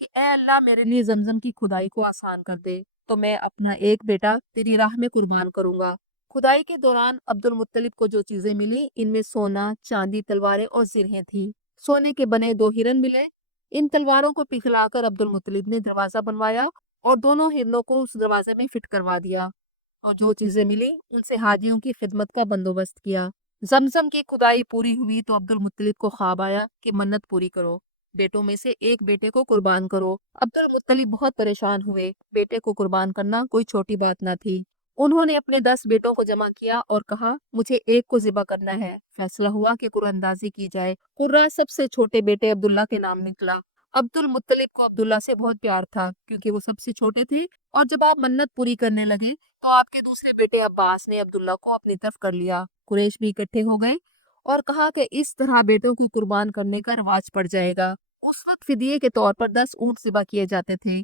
کہ اے اللہ میرے لیے زمزم کی کھدائی کو آسان کر دے تو میں اپنا ایک بیٹا تیری راہ میں قربان کروں گا۔ کھدائی کے دوران عبد المطلب کو جو چیزیں ملی ان میں سونا، چاندی، تلواریں اور زرہیں تھیں۔ سونے کے بنے 2 ہرن ملے۔ ان تلواروں کو پگھلا کر عبد المطلب نے دروازہ بنوایا اور دونوں ہرنوں کو اس دروازے میں فٹ کروا دیا، اور جو چیزیں ملی ان سے حاجیوں کی خدمت کا بندوبست کیا۔ زمزم کی کھدائی پوری ہوئی تو عبد المطلب کو خواب آیا کہ منت پوری کرو، بیٹوں میں سے ایک بیٹے کو قربان کرو۔ عبد المطلب بہت پریشان ہوئے، بیٹے کو قربان کرنا کوئی چھوٹی بات نہ تھی۔ انہوں نے اپنے 10 بیٹوں کو جمع کیا اور کہا مجھے ایک کو ذبح کرنا ہے۔ فیصلہ ہوا کہ قرعہ اندازی کی جائے۔ قرہ سب سے چھوٹے بیٹے عبداللہ کے نام نکلا۔ عبد المطلب کو عبداللہ سے بہت پیار تھا کیونکہ وہ سب سے چھوٹے تھے، اور جب آپ منت پوری کرنے لگے تو آپ کے دوسرے بیٹے عباس نے عبداللہ کو اپنی طرف کر لیا۔ قریش بھی اکٹھے ہو گئے اور کہا کہ اس طرح بیٹوں کی قربان کرنے کا رواج پڑ جائے گا۔ اس وقت فدیے کے طور پر 10 اونٹ ذبح کیے جاتے تھے۔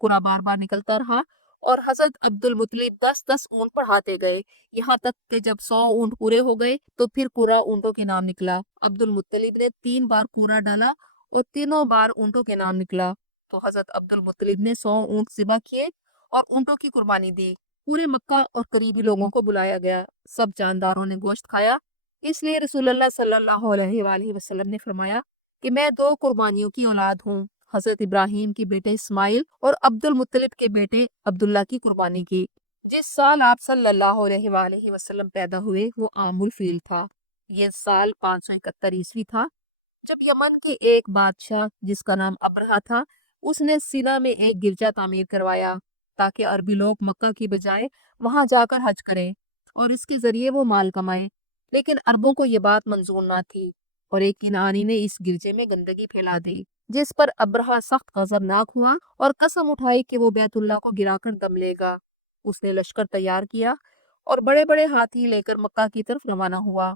قرعہ بار بار نکلتا رہا اور حضرت عبد المطلب 10 اونٹ بڑھاتے گئے، یہاں تک کہ جب 100 اونٹ پورے ہو گئے تو پھر قرعہ اونٹوں کے نام نکلا۔ عبد المطلب نے 3 بار قرعہ ڈالا اور تینوں بار اونٹوں کے نام نکلا، تو حضرت عبد المطلب نے 100 اونٹ ذبح کیے اور اونٹوں کی قربانی دی۔ پورے مکہ اور قریبی لوگوں کو بلایا گیا، سب جانداروں نے گوشت کھایا۔ اس لیے رسول اللہ صلی اللہ علیہ وآلہ وسلم نے فرمایا کہ میں 2 قربانیوں کی اولاد ہوں، حضرت ابراہیم کے بیٹے اسماعیل اور عبد المطلب کے بیٹے عبداللہ کی قربانی کی۔ جس سال آپ صلی اللہ علیہ وآلہ وسلم پیدا ہوئے وہ عام الفیل تھا۔ یہ سال 571 عیسوی تھا، جب یمن کے ایک بادشاہ جس کا نام ابرہہ تھا، اس نے سینا میں ایک گرجا تعمیر کروایا تاکہ عربی لوگ مکہ کی بجائے وہاں جا کر حج کریں اور اس کے ذریعے وہ مال کمائیں، لیکن عربوں کو یہ بات منظور نہ تھی اور ایک کنعانی نے اس گرجے میں گندگی پھیلا دی، جس پر ابرہہ سخت غضبناک ہوا اور قسم اٹھائی کہ وہ بیت اللہ کو گرا کر دم لے گا۔ اس نے لشکر تیار کیا اور بڑے بڑے ہاتھی لے کر مکہ کی طرف روانہ ہوا۔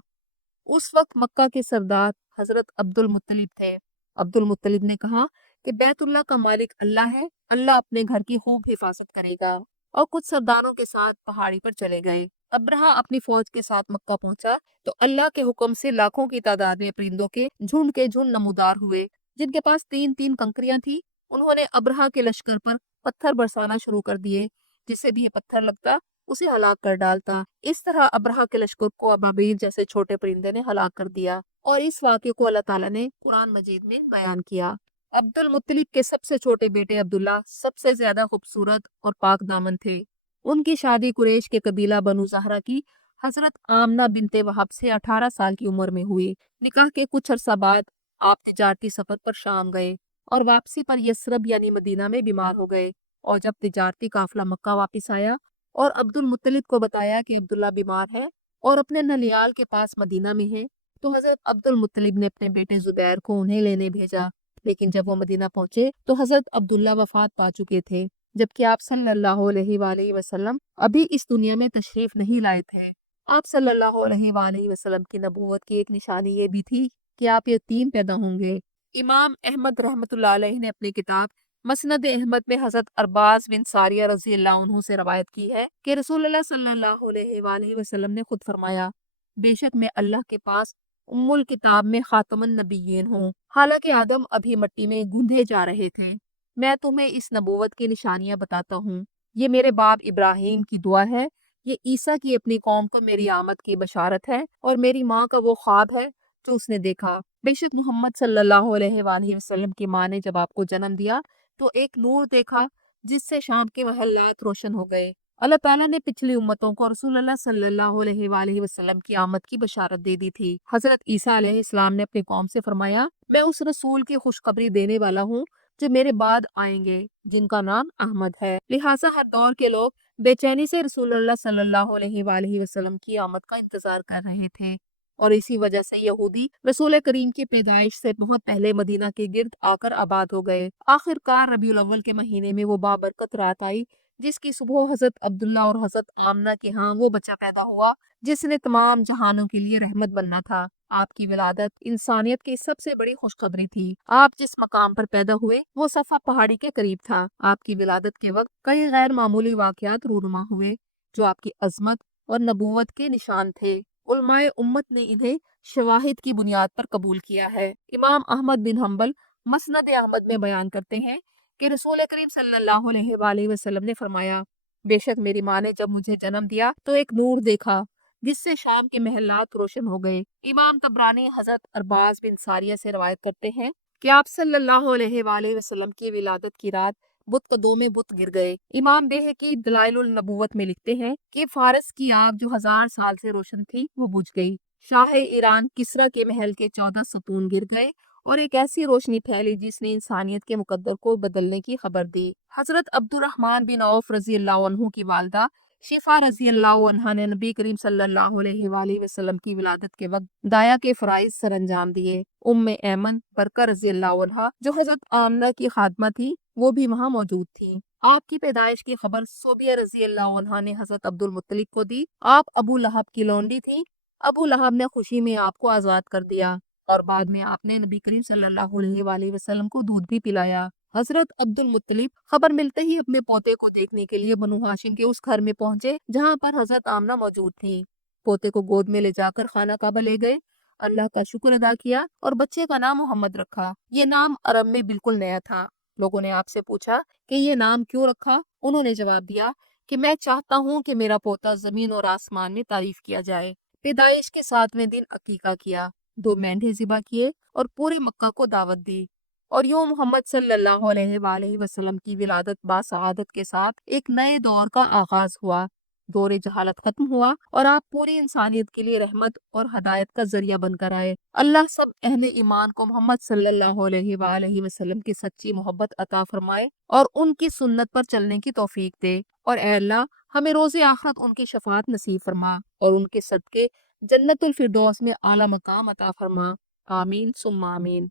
اس وقت مکہ کے سردار حضرت عبد المطلب تھے۔ عبد المطلب نے کہا کہ بیت اللہ کا مالک اللہ ہے، اللہ اپنے گھر کی خوب حفاظت کرے گا، اور کچھ سرداروں کے ساتھ پہاڑی پر چلے گئے۔ ابرہہ اپنی فوج کے ساتھ مکہ پہنچا تو اللہ کے حکم سے لاکھوں کی تعداد میں پرندوں کے جھنڈ نمودار ہوئے، جن کے پاس 3 کنکریاں تھیں۔ انہوں نے ابرہہ کے لشکر پر پتھر برسانا شروع کر دیے، جسے بھی یہ پتھر لگتا اسے ہلاک کر ڈالتا۔ اس طرح ابرہہ کے لشکر کو ابابیل جیسے چھوٹے پرندے نے ہلاک کر دیا، اور اس واقعے کو اللہ تعالیٰ نے قرآن مجید میں بیان کیا۔ عبد المطلب کے سب سے چھوٹے بیٹے عبداللہ سب سے زیادہ خوبصورت اور پاک دامن تھے۔ ان کی شادی قریش کے قبیلہ بنو زہرہ کی حضرت آمنہ بنت وہب سے 18 سال کی عمر میں ہوئی۔ نکاح کے کچھ عرصہ بعد آپ تجارتی سفر پر شام گئے اور واپسی پر یثرب یعنی مدینہ میں بیمار ہو گئے، اور جب تجارتی قافلہ مکہ واپس آیا اور عبد المطلب کو بتایا کہ عبداللہ بیمار ہے اور اپنے ننیال کے پاس مدینہ میں ہے، تو حضرت عبد المطلب نے اپنے بیٹے زبیر کو انہیں لینے بھیجا، لیکن جب وہ مدینہ پہنچے تو حضرت عبداللہ وفات پا چکے تھے، جبکہ آپ صلی اللہ علیہ وآلہ وسلم ابھی اس دنیا میں تشریف نہیں لائے تھے۔ آپ صلی اللہ علیہ وآلہ وسلم کی نبوت کی ایک نشانی یہ بھی تھی کہ آپ یتیم پیدا ہوں گے۔ امام احمد رحمۃ اللہ علیہ نے اپنی کتاب مسند احمد میں حضرت ارباز بن ساریہ رضی اللہ عنہ سے روایت کی ہے کہ رسول اللہ صلی اللہ علیہ وآلہ وسلم نے خود فرمایا، بے شک میں اللہ کے پاس ام الکتاب میں خاتم النبیین ہوں، حالانکہ آدم ابھی مٹی میں گوندھے جا رہے تھے۔ میں تمہیں اس نبوت کی نشانیاں بتاتا ہوں، یہ میرے باپ ابراہیم کی دعا ہے، یہ عیسیٰ کی اپنی قوم کو میری آمد کی بشارت ہے، اور میری ماں کا وہ خواب ہے جو اس نے دیکھا۔ بے شک محمد صلی اللہ علیہ وآلہ وسلم کی ماں نے جب آپ کو جنم دیا تو ایک نور دیکھا جس سے شام کے محلات روشن ہو گئے۔ اللہ تعالیٰ نے پچھلی امتوں کو رسول اللہ صلی اللہ علیہ وآلہ وسلم کی آمد کی بشارت دے دی تھی۔ حضرت عیسیٰ علیہ السلام نے اپنی قوم سے فرمایا، میں اس رسول کی خوشخبری دینے والا ہوں جو میرے بعد آئیں گے، جن کا نام احمد ہے۔ لہٰذا ہر دور کے لوگ بے چینی سے رسول اللہ صلی اللہ علیہ وآلہ وسلم کی آمد کا انتظار کر رہے تھے، اور اسی وجہ سے یہودی رسول کریم کی پیدائش سے بہت پہلے مدینہ کے گرد آ کر آباد ہو گئے۔ آخر کار ربیع الاول کے مہینے میں وہ بابرکت رات آئی جس کی صبح حضرت عبداللہ اور حضرت آمنہ کے ہاں وہ بچہ پیدا ہوا جس نے تمام جہانوں کے لیے رحمت بننا تھا۔ آپ کی ولادت انسانیت کی سب سے بڑی خوشخبری تھی۔ آپ جس مقام پر پیدا ہوئے وہ صفا پہاڑی کے قریب تھا۔ آپ کی ولادت کے وقت کئی غیر معمولی واقعات رونما ہوئے جو آپ کی عظمت اور نبوت کے نشان تھے۔ علماء امت نے انہیں شواہد کی بنیاد پر قبول کیا ہے۔ امام احمد بن حنبل مسند احمد میں بیان کرتے ہیں کہ رسول کریم صلی اللہ علیہ وآلہ وسلم نے فرمایا، بے شک میری ماں نے جب مجھے جنم دیا تو ایک نور دیکھا جس سے شام کے محلات روشن ہو گئے۔ امام طبرانی حضرت ارباز بن ساریہ سے روایت کرتے ہیں کہ آپ صلی اللہ علیہ وآلہ وسلم کی ولادت کی رات بت قدوں میں بت گر گئے۔ امام بیہقی دلائل النبوت میں لکھتے ہیں کہ فارس کی آگ جو 1000 سال سے روشن تھی وہ بجھ گئی۔ شاہ ایران کسرا کے محل کے 14 ستون گر گئے اور ایک ایسی روشنی پھیلی جس نے انسانیت کے مقدر کو بدلنے کی خبر دی۔ حضرت عبد الرحمن بن عوف رضی اللہ عنہ کی والدہ شفا رضی اللہ عنہ نے نبی کریم صلی اللہ علیہ وآلہ وسلم کی ولادت کے وقت دایا کے فرائض سر انجام دیے۔ ام ایمن برکہ رضی اللہ عنہ جو حضرت آمنہ کی خادمہ تھی وہ بھی وہاں موجود تھی۔ آپ کی پیدائش کی خبر صوبیہ رضی اللہ عنہ نے حضرت عبد المطلب کو دی۔ آپ ابو لہب کی لونڈی تھی۔ ابو لہب نے خوشی میں آپ کو آزاد کر دیا اور بعد میں آپ نے نبی کریم صلی اللہ علیہ وآلہ وسلم کو دودھ بھی پلایا۔ حضرت عبد المطلب خبر ملتے ہی اپنے پوتے کو دیکھنے کے لیے بنو ہاشم کے اس گھر میں پہنچے جہاں پر حضرت آمنہ موجود تھی۔ پوتے کو گود میں لے جا کر خانہ کعبہ لے گئے، اللہ کا شکر ادا کیا اور بچے کا نام محمد رکھا۔ یہ نام عرب میں بالکل نیا تھا۔ لوگوں نے آپ سے پوچھا کہ یہ نام کیوں رکھا؟ انہوں نے جواب دیا کہ میں چاہتا ہوں کہ میرا پوتا زمین اور آسمان میں تعریف کیا جائے۔ پیدائش کے 7ویں دن عقیقہ کیا، 2 مینڈھے ذبح کیے اور پورے مکہ کو دعوت دی، اور یوں محمد صلی اللہ علیہ وآلہ وسلم کی ولادت باسعادت کے ساتھ ایک نئے دور کا آغاز ہوا۔ دور جہالت ختم ہوا اور آپ پوری انسانیت کے لیے رحمت اور ہدایت کا ذریعہ بن کر آئے۔ اللہ سب اہل ایمان کو محمد صلی اللہ علیہ وآلہ وسلم کی سچی محبت عطا فرمائے اور ان کی سنت پر چلنے کی توفیق دے، اور اے اللہ ہمیں روز آخرت ان کی شفاعت نصیب فرما اور ان کے صدقے جنت الفردوس میں اعلیٰ مقام عطا فرما۔ آمین ثم آمین۔